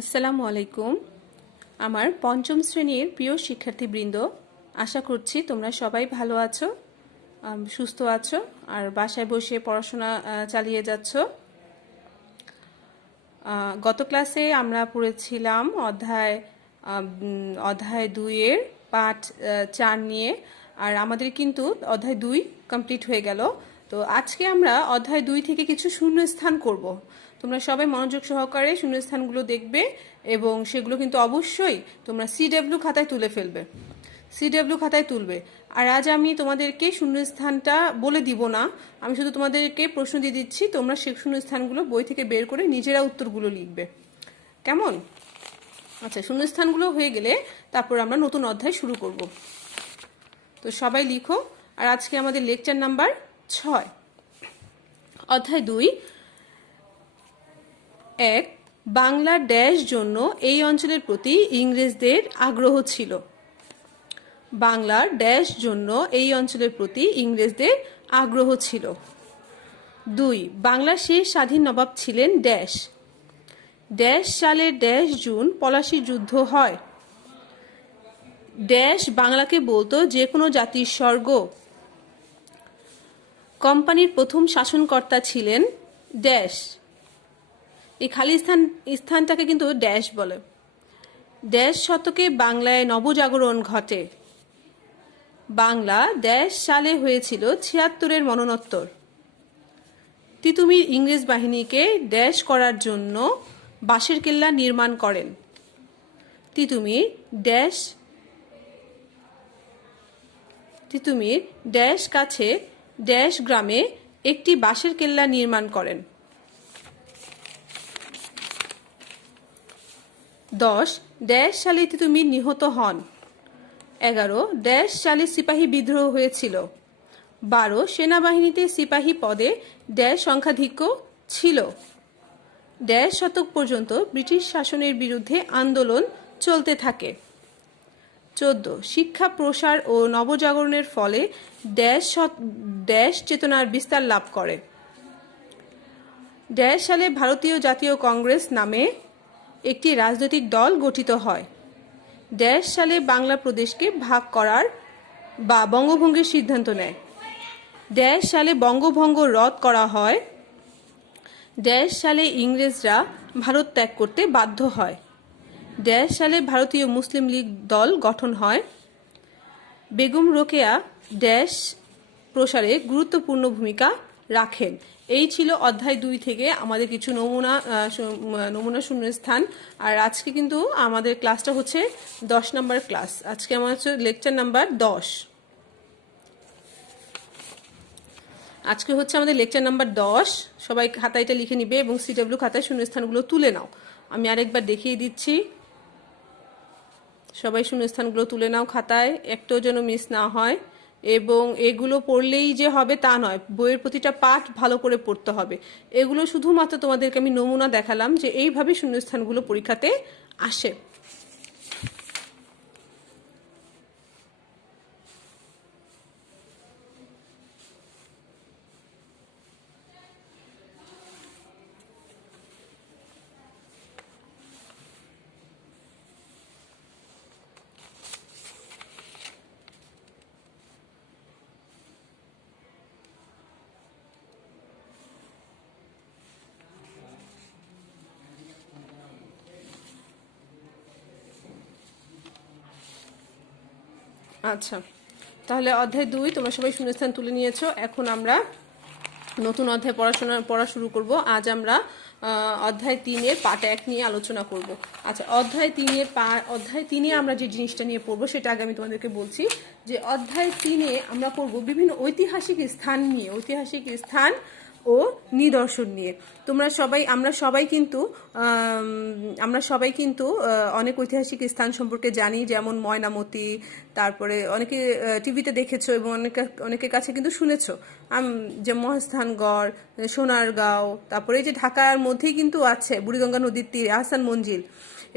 আসসালামু আলাইকুম। আমার পঞ্চম শ্রেণীর প্রিয় শিক্ষার্থীবৃন্দ, আশা করছি তোমরা সবাই ভালো আছো, সুস্থ আছো আর বাসায় বসে পড়াশোনা চালিয়ে যাচ্ছ। গত ক্লাসে আমরা পড়েছিলাম অধ্যায় 2-এর পাঠ 4 নিয়ে, আর আমাদের কিন্তু অধ্যায় 2 কমপ্লিট হয়ে গেল। তো আজকে আমরা অধ্যায় 2 থেকে কিছু শূন্যস্থান করব। তোমরা সবাই মনোযোগ সহকারে শূন্যস্থানগুলো দেখবে এবং সেগুলো কিন্তু অবশ্যই তোমরা সিডব্লিউ খাতায় তুলে ফেলবে, সিডব্লিউ খাতায় তুলবে। আর আজ আমি তোমাদেরকে শূন্যস্থানটা বলে দিব না, আমি শুধু তোমাদেরকে প্রশ্ন দিয়ে দিচ্ছি, তোমরা সেই শূন্যস্থানগুলো বই থেকে বের করে নিজেরা উত্তরগুলো লিখবে, কেমন? আচ্ছা, শূন্যস্থানগুলো হয়ে গেলে তারপর আমরা নতুন অধ্যায় শুরু করব। তো সবাই লিখো। আর আজকে আমাদের লেকচার নাম্বার 6, অধ্যায় 2। 1, বাংলা ড্যাশ জন্য এই অঞ্চলের প্রতি ইংরেজদের আগ্রহ ছিল। বাংলার ড্যাশ জন্য এই অঞ্চলের প্রতি ইংরেজদের আগ্রহ ছিল। 2, বাংলার শেষ স্বাধীন নবাব ছিলেন ড্যাশ। ড্যাশ সালের ড্যাশ জুন পলাশী যুদ্ধ হয়। ড্যাশ বাংলাকে বলতো যে কোনো জাতির স্বর্গ। কোম্পানির প্রথম শাসনকর্তা ছিলেন ড্যাশ। এই খালি স্থানটাকে কিন্তু ড্যাশ বলে। ড্যাশ শতকে বাংলায় নবজাগরণ ঘটে। বাংলা ড্যাশ সালে হয়েছিল 76-এর মরণোত্তর। তিতুমির ইংরেজ বাহিনীকে ড্যাশ করার জন্য বাঁশের কেল্লা নির্মাণ করেন। তিতুমির ড্যাশ কাছে ড্যাশ গ্রামে একটি বাঁশের কেল্লা নির্মাণ করেন। 10, ড্যাশ সালে তিতুমির নিহত হন। 11, ড্যাশ সালে সিপাহী বিদ্রোহ হয়েছিল। 12, সেনাবাহিনীতে সিপাহী পদে ড্যাশ সংখ্যাধিক্য ছিল। ড্যাশ শতক পর্যন্ত ব্রিটিশ শাসনের বিরুদ্ধে আন্দোলন চলতে থাকে। 14, শিক্ষা প্রসার ও নবজাগরণের ফলে ড্যাশ চেতনার বিস্তার লাভ করে। ড্যাশ সালে ভারতীয় জাতীয় কংগ্রেস নামে একটি রাজনৈতিক দল গঠিত হয়। ড্যাশ সালে বাংলা প্রদেশকে ভাগ করার বা বঙ্গভঙ্গের সিদ্ধান্ত নেয়। ড্যাশ সালে বঙ্গভঙ্গ রদ করা হয়। ড্যাশ সালে ইংরেজরা ভারত ত্যাগ করতে বাধ্য হয়। ড্যাশ সালে ভারতীয় মুসলিম লীগ দল গঠন হয়। বেগম রোকেয়া ড্যাশ প্রসারে গুরুত্বপূর্ণ ভূমিকা রাখেন। এই ছিল অধ্যায় 2 থেকে আমাদের কিছু নমুনা শূন্যস্থান। আর আজকে কিন্তু আমাদের ক্লাসটা হচ্ছে 10 নম্বর ক্লাস। আজকে আমার হচ্ছে লেকচার নাম্বার 10। আজকে হচ্ছে আমাদের লেকচার নাম্বার 10। সবাই খাতায়টা লিখে নিবে এবং সিডব্লিউ খাতায় শূন্যস্থানগুলো তুলে নাও। আমি আরেকবার দেখিয়ে দিচ্ছি, সবাই শূন্যস্থানগুলো তুলে নাও খাতায়, একটাও যেন মিস না হয়। এবং এগুলো পড়লেই যে হবে তা নয়, বইয়ের প্রতিটা পাঠ ভালো করে পড়তে হবে। এগুলো শুধুমাত্র তোমাদেরকে আমি নমুনা দেখালাম যে এইভাবে শূন্যস্থানগুলো পরীক্ষাতে আসে। আচ্ছা, তাহলে অধ্যায় 2 তোমরা সবাই শূন্যস্থান তুলে নিয়েছো। এখন আমরা নতুন অধ্যায় পড়া শুরু করব। আজ আমরা অধ্যায় 3-এর পার্ট 1 নিয়ে আলোচনা করব। আচ্ছা, অধ্যায় 3-এ আমরা যে জিনিসটা নিয়ে পড়বো সেটা আগে আমি তোমাদেরকে বলছি যে অধ্যায় 3-এ আমরা পড়ব বিভিন্ন ঐতিহাসিক স্থান নিয়ে, ঐতিহাসিক স্থান ও নিদর্শন নিয়ে। আমরা সবাই কিন্তু অনেক ঐতিহাসিক স্থান সম্পর্কে জানি, যেমন ময়নামতি, তারপরে অনেকে টিভিতে দেখেছো এবং অনেকের কাছে কিন্তু শুনেছো, যে মহাস্থানগড়, সোনারগাঁও, তারপরে এই যে ঢাকার মধ্যেই কিন্তু আছে বুড়িগঙ্গা নদীর তীরে আহসান মঞ্জিল।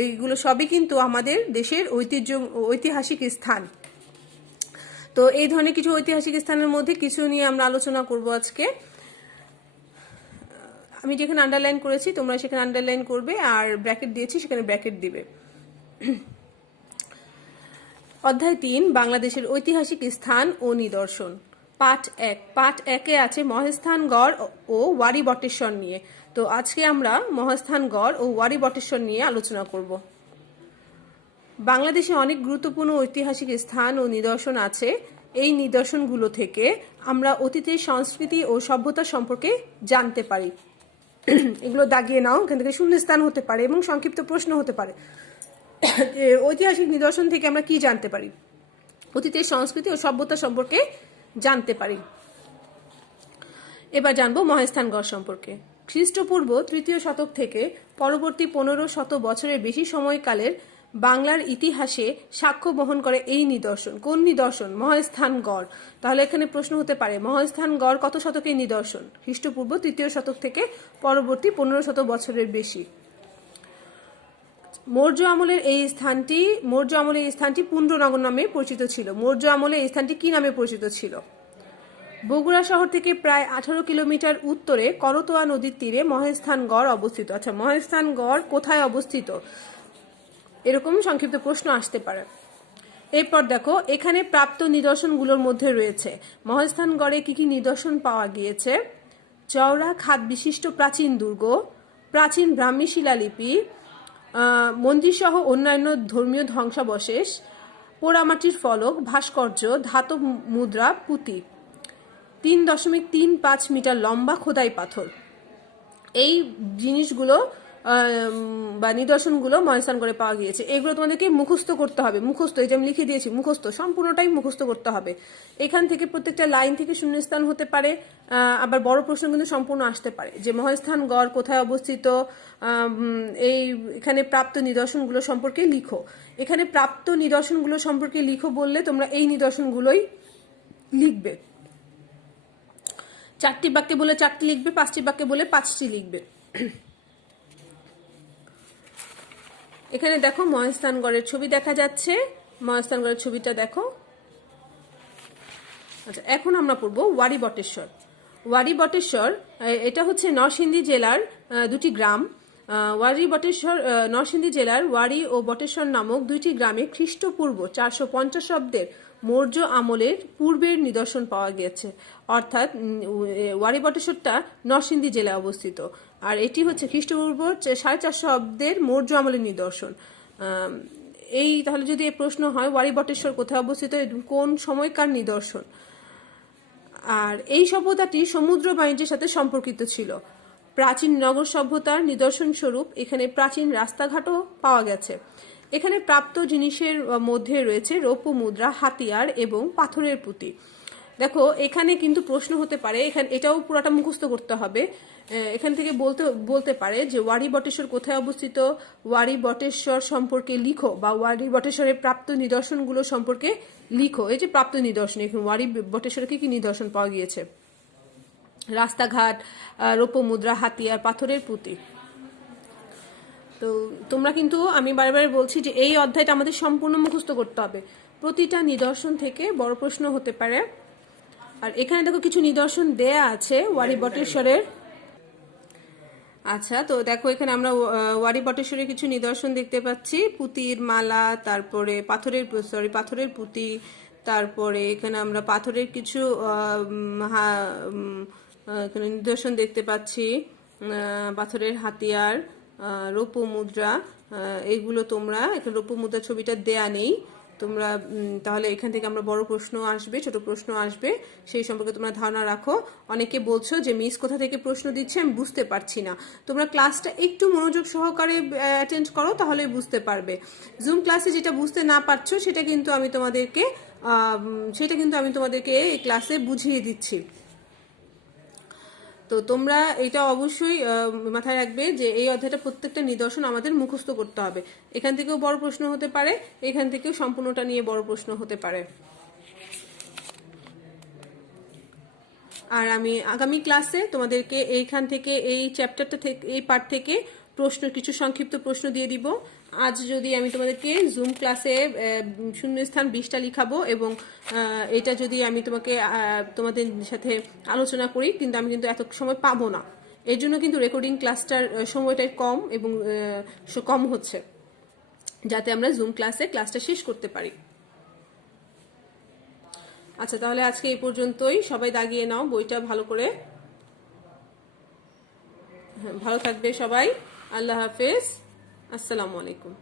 এইগুলো সবই কিন্তু আমাদের দেশের ঐতিহাসিক স্থান। তো এই ধরনের কিছু ঐতিহাসিক স্থানের মধ্যে কিছু নিয়ে আমরা আলোচনা করব আজকে। আমি যেখানে আন্ডারলাইন করেছি তোমরা সেখানে আন্ডারলাইন করবে, আর ব্র্যাকেট দিয়েছি সেখানে ব্র্যাকেট দিবে। অধ্যায় 3 বাংলাদেশের ঐতিহাসিক স্থান ও নিদর্শন। পাঠ 1। পাঠ 1-এ আছে মহেস্থানগড় ও ওয়ারী বটেশ্বর নিয়ে। তো আজকে আমরা মহেস্থানগড় ও ওয়ারী বটেশ্বর নিয়ে আলোচনা করব। বাংলাদেশে অনেক গুরুত্বপূর্ণ ঐতিহাসিক স্থান ও নিদর্শন আছে। এই নিদর্শনগুলো থেকে আমরা অতীতের সংস্কৃতি ও সভ্যতা সম্পর্কে জানতে পারি। এগুলো দাগিয়ে নাও, এখান থেকে শূন্যস্থান হতে পারে এবং সংক্ষিপ্ত প্রশ্ন হতে পারে। ঐতিহাসিক নিদর্শন থেকে আমরা কি জানতে পারি? অতীতের সংস্কৃতি ও সভ্যতা সম্পর্কে জানতে পারি। এবার জানবো মহেস্থানগড় সম্পর্কে। খ্রিস্টপূর্ব 3য় শতক থেকে পরবর্তী 1500 বছরের বেশি সময়কালের বাংলার ইতিহাসে সাক্ষ্য বহন করে এই নিদর্শন। কোন নিদর্শন? মহেস্থানগড়। তাহলে এখানে প্রশ্ন হতে পারে মহেস্থানগড় কত শতকের নিদর্শন? খ্রিস্টপূর্ব 3য় শতক থেকে পরবর্তী 1500 বছরের বেশি। মৌর্য আমলের এই স্থানটি পুণ্ড্রনগর নামে পরিচিত ছিল। মৌর্য আমলে এই স্থানটি কি নামে পরিচিত ছিল? বগুড়া শহর থেকে প্রায় 18 কিলোমিটার উত্তরে করতোয়া নদীর তীরে মহেস্থানগড় অবস্থিত। আচ্ছা, মহেস্থানগড় কোথায় অবস্থিত? এরকম সংক্ষিপ্ত প্রশ্ন আসতে পারে। এরপর দেখো, এখানে প্রাপ্ত নিদর্শনগুলোর মধ্যে রয়েছে মহেস্থানগড়ে কি কি নিদর্শন পাওয়া গিয়েছে? চওড়া খাদ বিশিষ্ট প্রাচীন দুর্গ, প্রাচীন ব্রাহ্মী শিলালিপি, মন্দিরসহ অন্যান্য ধর্মীয় ধ্বংসাবশেষ, পোড়ামাটির ফলক, ভাস্কর্য, ধাতব মুদ্রা, পুঁতি, 3.35 মিটার লম্বা খোদাই পাথর। এই জিনিসগুলো বা নিদর্শনগুলো মহেস্থানগড়ে পাওয়া গিয়েছে। এগুলো তোমাদেরকে মুখস্থ করতে হবে। মুখস্থ, এই যে আমি লিখে দিয়েছি, মুখস্থ, সম্পূর্ণটাই মুখস্থ করতে হবে। এখান থেকে প্রত্যেকটা লাইন থেকে শূন্যস্থান হতে পারে, আবার বড় প্রশ্ন কিন্তু সম্পূর্ণ আসতে পারে যে মহেস্থানগড় কোথায় অবস্থিত, এখানে প্রাপ্ত নিদর্শনগুলো সম্পর্কে লিখো। এখানে প্রাপ্ত নিদর্শনগুলো সম্পর্কে লিখো বললে তোমরা এই নিদর্শনগুলোই লিখবে। 4টি বাক্যে বলে 4টি লিখবে, 5টি বাক্যে বলে 5টি লিখবে। এখানে দেখো মহেস্থানগড়ের ছবি দেখা যাচ্ছে। মহেস্থানগড়ের ছবিটা দেখো। আচ্ছা, এখন আমরা পড়বো ওয়ারী বটেশ্বর। ওয়ারী বটেশ্বর এটা হচ্ছে নরসিংদী জেলার দুটি গ্রাম। নরসিংদী জেলার ওয়ারী ও বটেশ্বর নামক দুইটি গ্রামে খ্রিস্টপূর্ব 450 অব্দের মৌর্য আমলের পূর্বের নিদর্শন পাওয়া গিয়েছে। অর্থাৎ ওয়ারী বটেশ্বরটা নরসিংদী জেলায় অবস্থিত, আর এটি হচ্ছে খ্রিস্টপূর্ব 450 অব্দের মৌর্য আমলের নিদর্শন। তাহলে যদি এই প্রশ্ন হয় ওয়ারী বটেশ্বর কোথায় অবস্থিত, কোন সময়কার নিদর্শন? আর এই সভ্যতাটি সমুদ্র বাণিজ্যের সাথে সম্পর্কিত ছিল। প্রাচীন নগর সভ্যতার নিদর্শন স্বরূপ এখানে প্রাচীন রাস্তাঘাটও পাওয়া গেছে। এখানে প্রাপ্ত জিনিসের মধ্যে রয়েছে রৌপ্য মুদ্রা, হাতিয়ার এবং পাথরের পুঁতি। দেখো, এখানে কিন্তু প্রশ্ন হতে পারে, এটাও পুরোটা মুখস্থ করতে হবে। এখান থেকে বলতে পারে যে ওয়ারী বটেশ্বর কোথায় অবস্থিত, ওয়ারী বটেশ্বর সম্পর্কে লিখো, বা ওয়ারী বটেশ্বরের প্রাপ্ত নিদর্শনগুলো সম্পর্কে লিখো। এই যে প্রাপ্ত নিদর্শন, এখানে ওয়ারী বটেশ্বরে কি কি নিদর্শন পাওয়া গিয়েছে? রাস্তাঘাট, রৌপ্য মুদ্রা, হাতিয়ার, পাথরের পুঁতি। তো তোমরা কিন্তু, আমি বারবার বলছি যে এই অধ্যায়টা আমাদের সম্পূর্ণ মুখস্থ করতে হবে। প্রতিটা নিদর্শন থেকে বড় প্রশ্ন হতে পারে। আর এখানে দেখো কিছু নিদর্শন দেয়া আছে ওয়ারী বটেশ্বরের। আচ্ছা, তো দেখো এখানে আমরা ওয়ারী বটেশ্বরের কিছু নিদর্শন দেখতে পাচ্ছি। পুঁতির মালা, তারপরে পাথরের পুঁতি, তারপরে এখানে আমরা পাথরের কিছু এখানে নিদর্শন দেখতে পাচ্ছি, পাথরের হাতিয়ার, রৌপ্য মুদ্রা। এইগুলো তোমরা, এখানে রৌপ্য মুদ্রা ছবিটা দেয়া নেই, তোমরা তাহলে এখান থেকে আমরা বড় প্রশ্ন আসবে, ছোট প্রশ্ন আসবে, সেই সম্পর্কে তোমরা ধারণা রাখো। অনেকে বলছো যে মিস কোথা থেকে প্রশ্ন দিচ্ছে, আমি বুঝতে পারছি না। তোমরা ক্লাসটা একটু মনোযোগ সহকারে অ্যাটেন্ড করো, তাহলে বুঝতে পারবে। জুম ক্লাসে যেটা বুঝতে না পারছো সেটা কিন্তু আমি তোমাদেরকে এই ক্লাসে বুঝিয়ে দিচ্ছি। তো তোমরা এটা অবশ্যই মাথায় রাখবে যে এই অধ্যায়টা প্রত্যেকটা নিদর্শন আমাদের মুখস্থ করতে হবে। এখান থেকেও বড় প্রশ্ন হতে পারে, এখান থেকেও সম্পূর্ণটা নিয়ে বড় প্রশ্ন হতে পারে। আর আমি আগামী ক্লাসে তোমাদেরকে এইখান থেকে, এই চ্যাপ্টারটা থেকে, এই পার্ট থেকে কিছু সংক্ষিপ্ত প্রশ্ন দিয়ে দিব। আজ যদি আমি তোমাদেরকে জুম ক্লাসে শূন্যস্থান 20টা লিখাবো, এবং এটা যদি আমি তোমাদের সাথে আলোচনা করি, কিন্তু আমি এত সময় পাবো না। এর জন্য কিন্তু রেকর্ডিং ক্লাসটার সময়টা কম এবং কম হচ্ছে, যাতে আমরা জুম ক্লাসে ক্লাসটা শেষ করতে পারি। আচ্ছা, তাহলে আজকে এই পর্যন্তই। সবাই দাগিয়ে নাও বইটা ভালো করে। ভালো থাকবে সবাই। আল্লাহ হাফেজ। আসসালামু আলাইকুম।